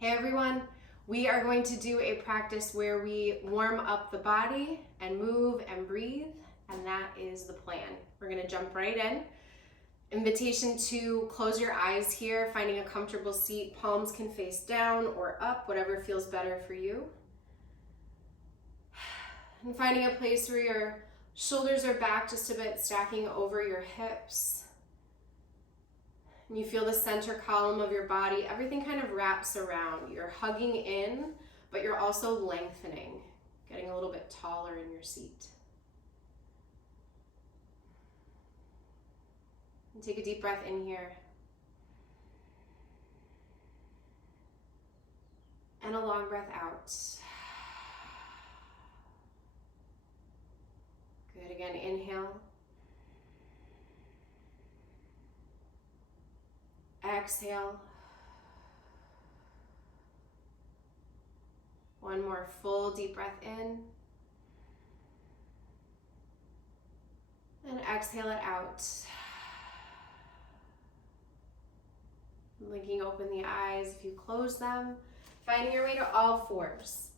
Hey everyone, we are going to do a practice where we warm up the body and move and breathe, and that is the plan. We're going to jump right in. Invitation to close your eyes here, finding a comfortable seat. Palms can face down or up, whatever feels better for you. And finding a place where your shoulders are back just a bit, stacking over your hips. And you feel the center column of your body, everything kind of wraps around. You're hugging in, but you're also lengthening, getting a little bit taller in your seat. And take a deep breath in here. And a long breath out. Good, again, inhale. Exhale. One more full deep breath in. And exhale it out. Linking open the eyes if you close them. Finding your way to all fours.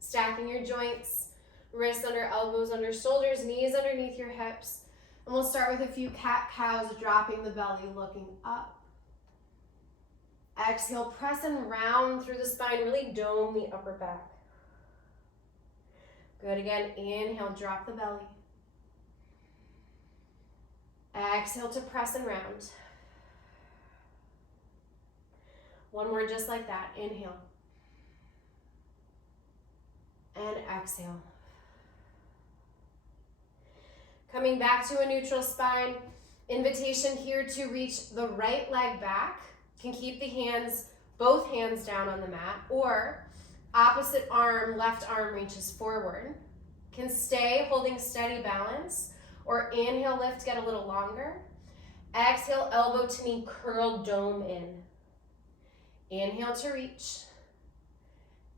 Stacking your joints, wrists under elbows, under shoulders, knees underneath your hips. And we'll start with a few cat-cows, dropping the belly, looking up. Exhale, press and round through the spine, really dome the upper back. Good, again, inhale, drop the belly. Exhale to press and round. One more just like that, inhale. And exhale. Coming back to a neutral spine, invitation here to reach the right leg back. You can keep the hands, both hands down on the mat, or opposite arm, left arm reaches forward. Can stay holding steady balance, or inhale, lift, get a little longer. Exhale, elbow to knee, curl, dome in. Inhale to reach.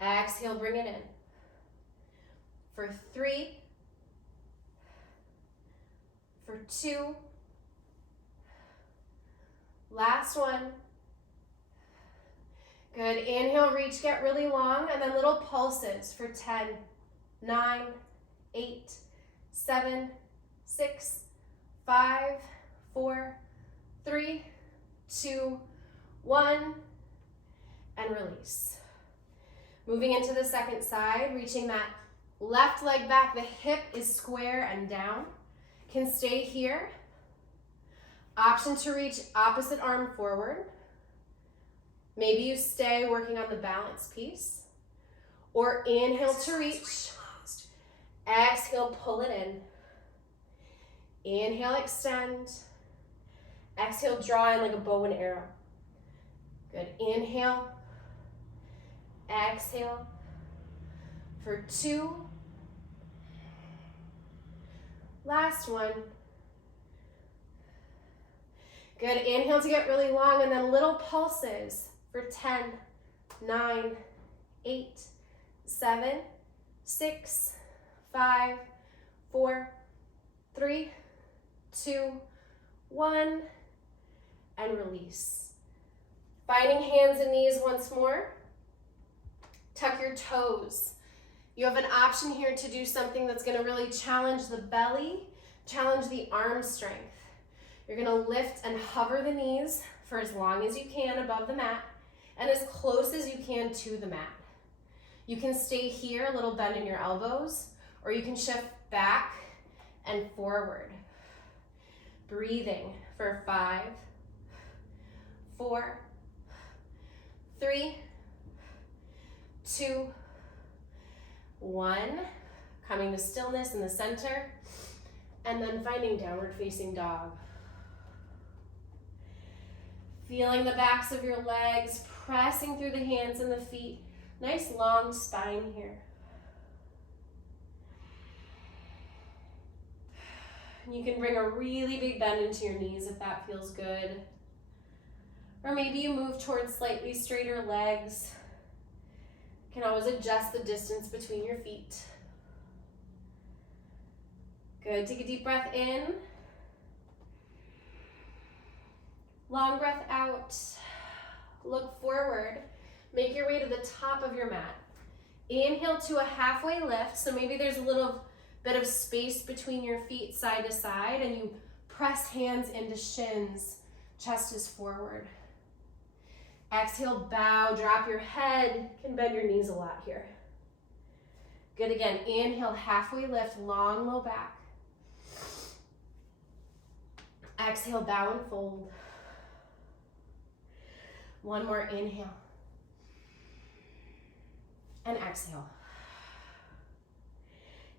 Exhale, bring it in. For 3, for 2, last one. Good, inhale, reach, get really long, and then little pulses for 10, 9, 8, 7, 6, 5, 4, 3, 2, 1, and release. Moving into the second side, reaching that left leg back, the hip is square and down. Can stay here. Option to reach opposite arm forward. Maybe you stay working on the balance piece. Or inhale to reach. Exhale, pull it in. Inhale, extend. Exhale, draw in like a bow and arrow. Good, inhale. Exhale. For 2. Last one. Good, inhale to get really long, and then little pulses for 10, 9, 8, 7, 6, 5, 4, 3, 2, 1, and release. Finding hands and knees once more. Tuck your toes. You have an option here to do something that's going to really challenge the belly, challenge the arm strength. You're going to lift and hover the knees for as long as you can above the mat and as close as you can to the mat. You can stay here, a little bend in your elbows, or you can shift back and forward. Breathing for 5, 4, 3, 2, 1. Coming to stillness in the center, and then finding downward facing dog. Feeling the backs of your legs, pressing through the hands and the feet. Nice long spine here. You can bring a really big bend into your knees if that feels good. Or maybe you move towards slightly straighter legs. You can always adjust the distance between your feet. Good, take a deep breath in. Long breath out. Look forward. Make your way to the top of your mat. Inhale to a halfway lift. So maybe there's a little bit of space between your feet side to side, and you press hands into shins. Chest is forward. Exhale, bow, drop your head. Can bend your knees a lot here. Good again. Inhale, halfway lift, long low back. Exhale, bow and fold. One more inhale. And exhale.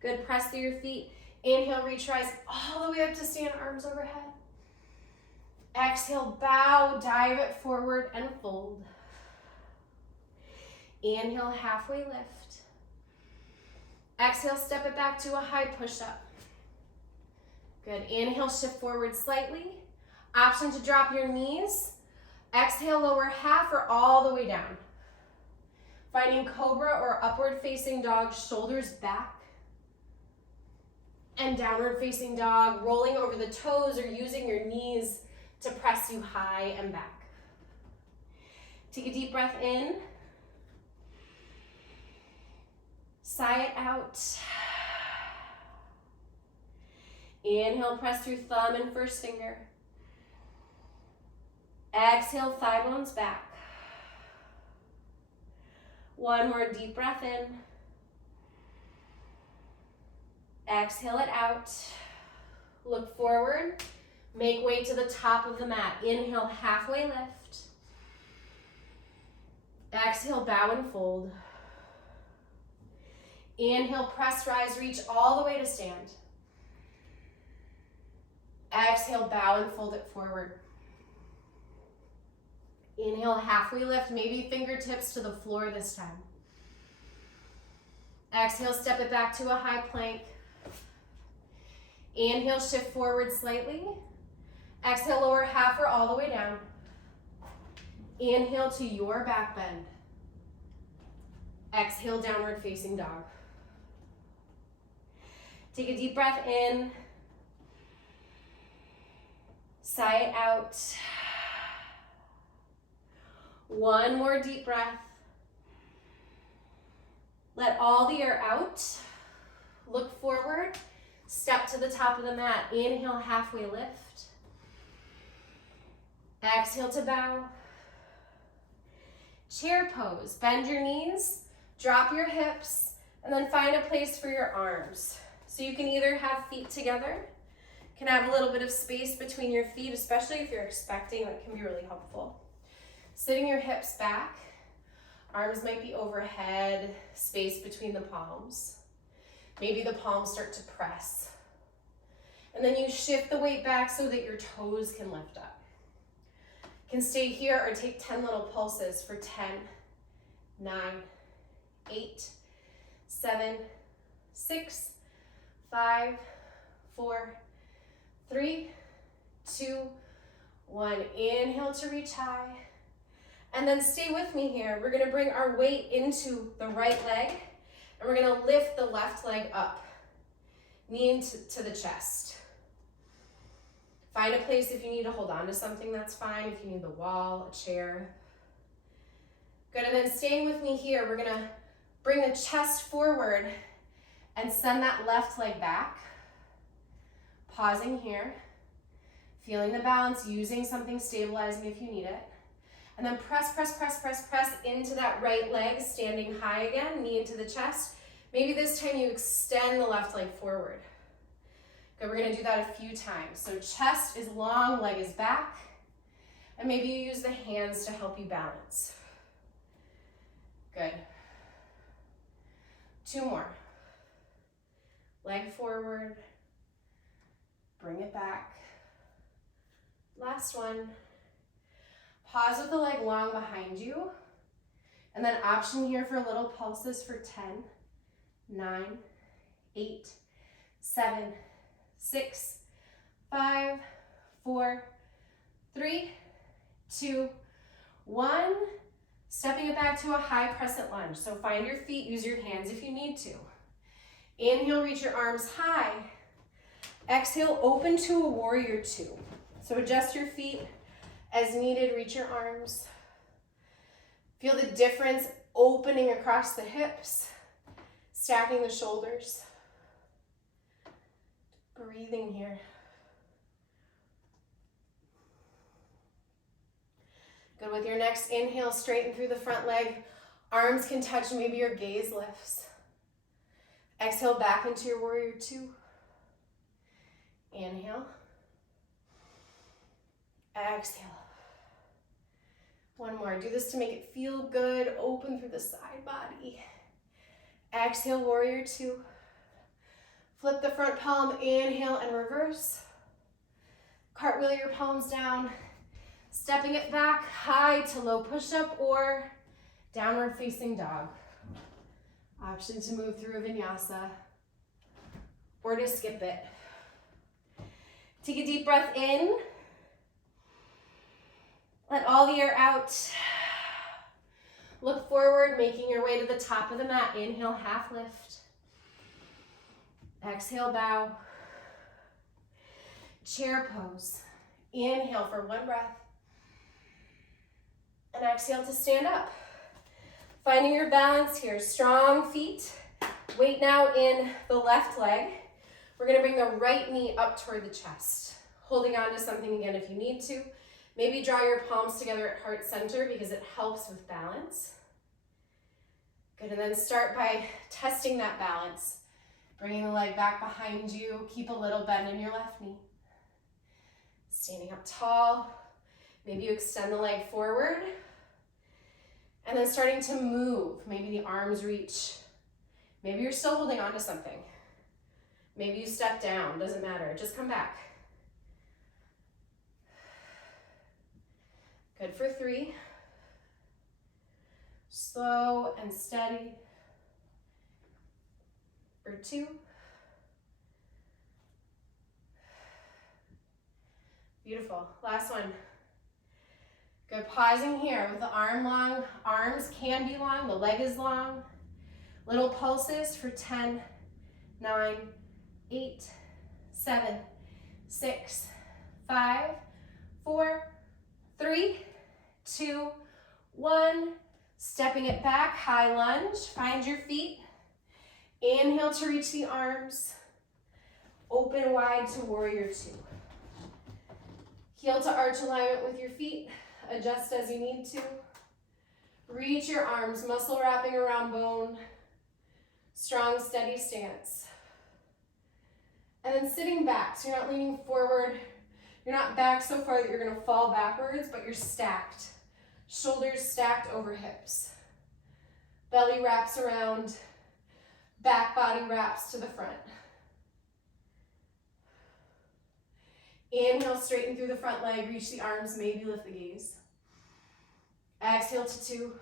Good, press through your feet. Inhale, reach, rise all the way up to stand, arms overhead. Exhale, bow, dive it forward and fold. Inhale, halfway lift. Exhale, step it back to a high push-up. Good, inhale, shift forward slightly. Option to drop your knees. Exhale, lower half or all the way down. Finding cobra or upward facing dog, shoulders back. And downward facing dog, rolling over the toes or using your knees to press you high and back. Take a deep breath in. Sigh it out. Inhale, press through thumb and first finger. Exhale, thigh bones back. One more deep breath in. Exhale it out. Look forward. Make way to the top of the mat. Inhale, halfway lift. Exhale, bow and fold. Inhale, press, rise, reach all the way to stand. Exhale, bow and fold it forward. Inhale, halfway lift, maybe fingertips to the floor this time. Exhale, step it back to a high plank. Inhale, shift forward slightly. Exhale, lower half or all the way down. Inhale to your back bend. Exhale, downward facing dog. Take a deep breath in. Sigh it out. One more deep breath. Let all the air out. Look forward. Step to the top of the mat. Inhale, halfway lift. Exhale to bow. Chair pose. Bend your knees, drop your hips, and then find a place for your arms. So you can either have feet together, can have a little bit of space between your feet, especially if you're expecting, that can be really helpful. Sitting your hips back, arms might be overhead, space between the palms. Maybe the palms start to press. And then you shift the weight back so that your toes can lift up. You can stay here or take 10 little pulses for 10, 9, 8, 7, 6, 5, 4, 3, 2, 1. Inhale to reach high. And then stay with me here. We're gonna bring our weight into the right leg, and we're gonna lift the left leg up, knee to the chest. Find a place if you need to hold on to something, that's fine. If you need the wall, a chair. Good, and then staying with me here, we're gonna bring the chest forward and send that left leg back. Pausing here, feeling the balance, using something stabilizing if you need it. And then press, press, press, press, press into that right leg, standing high again, knee into the chest. Maybe this time you extend the left leg forward. Good, we're gonna do that a few times. So chest is long, leg is back, and maybe you use the hands to help you balance. Good. 2 more. Leg forward, bring it back. Last one. Pause with the leg long behind you, and then option here for little pulses for 10, 9, 8, 7, 6, 5, 4, 3, 2, 1. Stepping it back to a high crescent lunge. So find your feet, use your hands if you need to. Inhale, reach your arms high. Exhale, open to a warrior 2. So adjust your feet as needed, reach your arms. Feel the difference opening across the hips, stacking the shoulders. Breathing here. Good. With your next inhale, straighten through the front leg. Arms can touch, maybe your gaze lifts. Exhale back into your warrior two. Inhale. Exhale. One more. Do this to make it feel good. Open through the side body. Exhale, warrior two. Flip the front palm, inhale and reverse. Cartwheel your palms down. Stepping it back, high to low push-up or downward facing dog. Option to move through a vinyasa or to skip it. Take a deep breath in. Let all the air out. Look forward, making your way to the top of the mat. Inhale, half lift. Exhale, bow. Chair pose. Inhale for one breath. And exhale to stand up. Finding your balance here. Strong feet. Weight now in the left leg. We're going to bring the right knee up toward the chest. Holding on to something again if you need to. Maybe draw your palms together at heart center because it helps with balance. Good, and then start by testing that balance. Bringing the leg back behind you. Keep a little bend in your left knee. Standing up tall. Maybe you extend the leg forward. And then starting to move. Maybe the arms reach. Maybe you're still holding on to something. Maybe you step down, doesn't matter. Just come back. Good for 3. Slow and steady. For 2. Beautiful. Last one. Good. Pausing here with the arm long. Arms can be long. The leg is long. Little pulses for 10, 9, 8, 7, 6, 5, 4, 3, 2, 1. Stepping it back, high lunge. Find your feet. Inhale to reach the arms. Open wide to warrior two. Heel to arch alignment with your feet. Adjust as you need to. Reach your arms, muscle wrapping around bone. Strong, steady stance. And then sitting back, so you're not leaning forward. You're not back so far that you're going to fall backwards, but you're stacked. Shoulders stacked over hips. Belly wraps around. Back body wraps to the front. Inhale, straighten through the front leg. Reach the arms, maybe lift the gaze. Exhale to 2.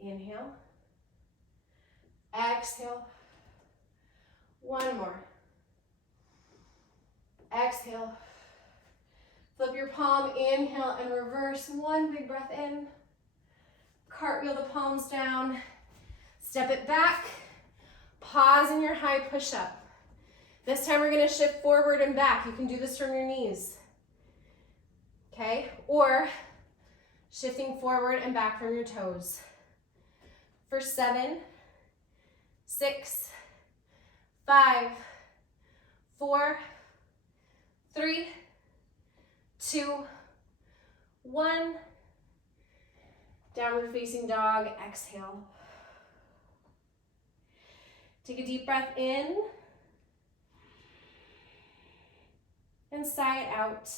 Inhale. Exhale. One more. Exhale. Flip your palm, inhale and reverse. One big breath in. Cartwheel the palms down. Step it back. Pause in your high push-up. This time we're going to shift forward and back. You can do this from your knees. Okay? Or shifting forward and back from your toes. For 7, 6, 5, 4, 3, 2, 1. Downward facing dog. Exhale. Take a deep breath in. And sigh it out.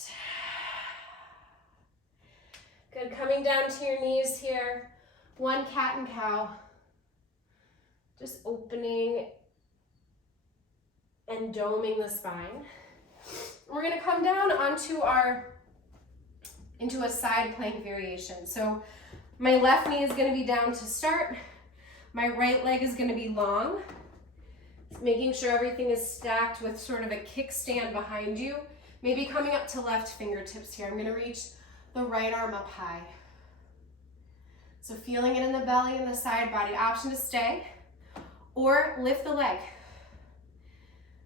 Good, coming down to your knees here. One cat and cow. Just opening and doming the spine. We're gonna come down into a side plank variation. So my left knee is gonna be down to start. My right leg is gonna be long. Making sure everything is stacked with sort of a kickstand behind you. Maybe coming up to left fingertips here. I'm gonna reach the right arm up high. So feeling it in the belly and the side body. Option to stay or lift the leg.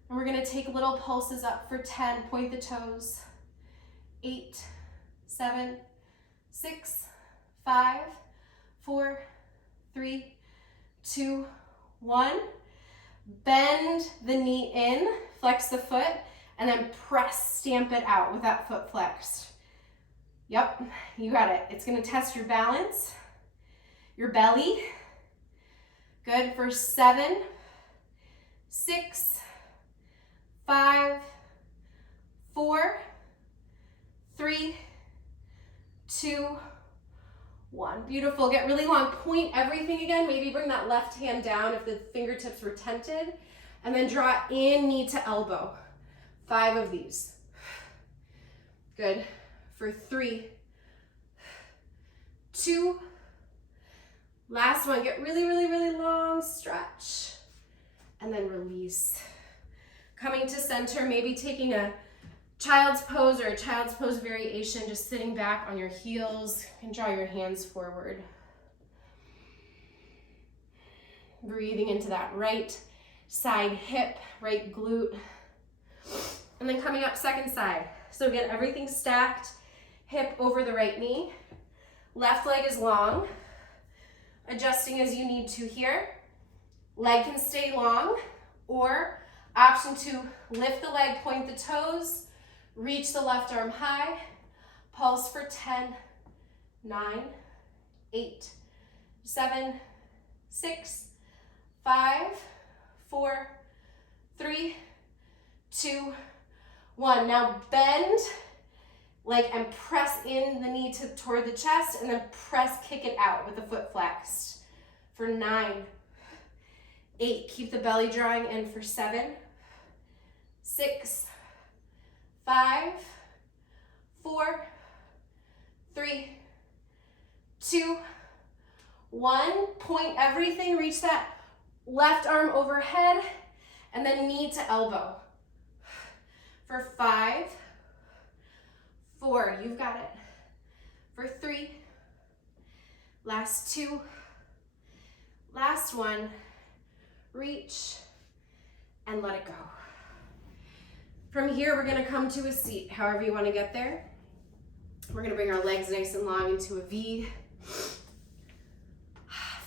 And we're gonna take little pulses up for 10. Point the toes. 8, 7, 6, 5, 4, 3, 2, 1. Bend the knee in, flex the foot, and then press, stamp it out with that foot flexed. Yep, you got it. It's gonna test your balance, your belly. Good for 7, 6, 5, 4, 3, 2, 1. Beautiful. Get really long. Point everything again. Maybe bring that left hand down if the fingertips were tented. And then draw in, knee to elbow. 5 of these. Good. For 3, 2, last one. Get really, really, really long. Stretch. And then release. Coming to center, maybe taking a child's pose or a child's pose variation, just sitting back on your heels. You can draw your hands forward. Breathing into that right side hip, right glute. And then coming up second side. So get everything stacked, hip over the right knee. Left leg is long. Adjusting as you need to here. Leg can stay long, or option 2, lift the leg, point the toes, reach the left arm high, pulse for 10, 9, 8, 7, 6, 5, 4, 3, 2, 1. Now bend, like, and press in the knee toward the chest, and then press, kick it out with the foot flexed. For 9, 8, keep the belly drawing in for 7, 6, 5, 4, 3, 2, 1. Point everything, reach that left arm overhead, and then knee to elbow. For 5, 4, you've got it. For 3, last 2, last 1, reach, and let it go. From here, we're gonna come to a seat, however you wanna get there. We're gonna bring our legs nice and long into a V.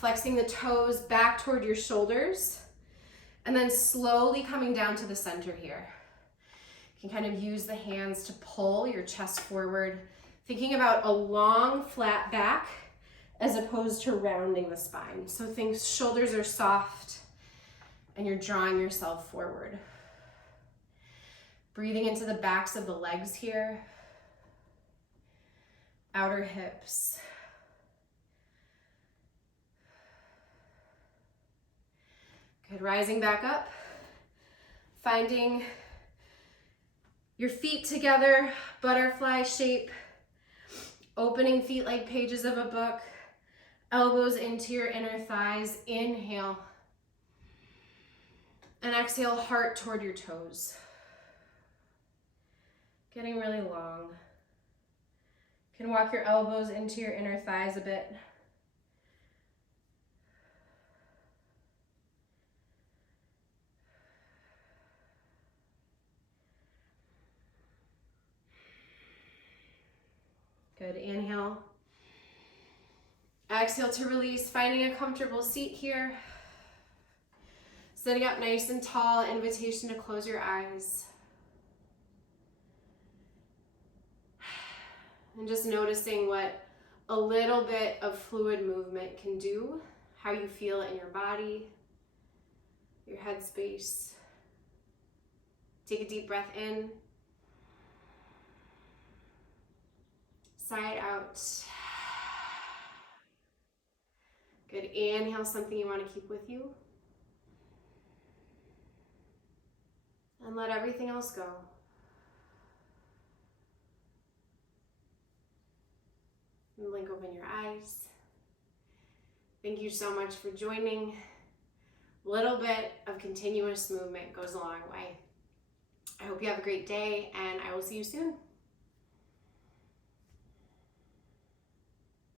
Flexing the toes back toward your shoulders, and then slowly coming down to the center here. You can kind of use the hands to pull your chest forward, thinking about a long, flat back as opposed to rounding the spine. So think shoulders are soft and you're drawing yourself forward. Breathing into the backs of the legs here, outer hips. Good, rising back up, finding your feet together, butterfly shape, opening feet like pages of a book, elbows into your inner thighs, inhale, and exhale, heart toward your toes. Getting really long. You can walk your elbows into your inner thighs a bit. Good, inhale. Exhale to release, finding a comfortable seat here. Sitting up nice and tall, invitation to close your eyes. And just noticing what a little bit of fluid movement can do, how you feel in your body, your headspace. Take a deep breath in. Sigh it out. Good, inhale something you want to keep with you. And let everything else go. And blink open your eyes. Thank you so much for joining. A little bit of continuous movement goes a long way. I hope you have a great day, and I will see you soon.